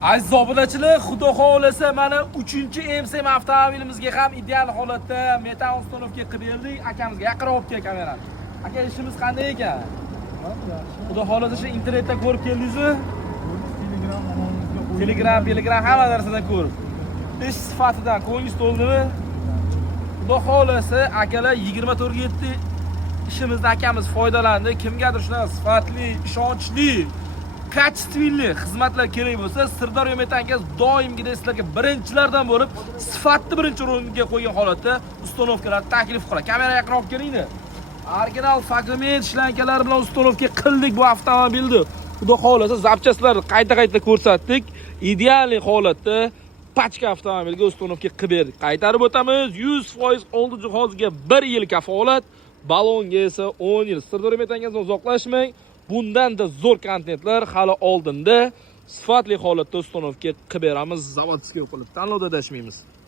Aziz obunachilar, xudo xohlasa mana 3-MC avtomobilimizga ham ideal holatda metan uстановка qilib berdik. Akamizga yaqinroq olib kel kamerani. Aka, ishimiz qanday ekan? Xudo xohlasa shu internetda ko'rib keldingizmi? Telegram hamma narsadan ko'rib. Ish sifatidan ko'nglingiz to'ldimi? Xudo xohlasa akalar 24/7 ishimizda akamiz foydalandi. Kimgadir shunaqa sifatli, ishonchli, kачественный xizmatlar kerak bo'lsa, Sirdaryo Metan Gaz doimgidek sizlarga birinchilardan bo'lib, sifatni birinchi o'ringa qo'ygan holatda uстановkalar taklif qiladi. Kamera yaqinroq olib kelinglar. Original fragment shlankalar bilan uстановка qildik bu avtomobilni. Xudo xohlasa zapchastlarni qayta ko'rsatdik. Ideal holatda pachka avtomobilga uстановка qilib berdik. Qaytarib o'tamiz. 100% oldi jihozga 1 yil kafolat, balonga esa 10 yil. Sirdaryo Metan Gazdan uzoqlashmang. Bundan-da zo'r kontentlar hali oldinda sifatli holatda uстановка qilib beramiz. Zavodskiy qilib tanlovda adashmaymiz.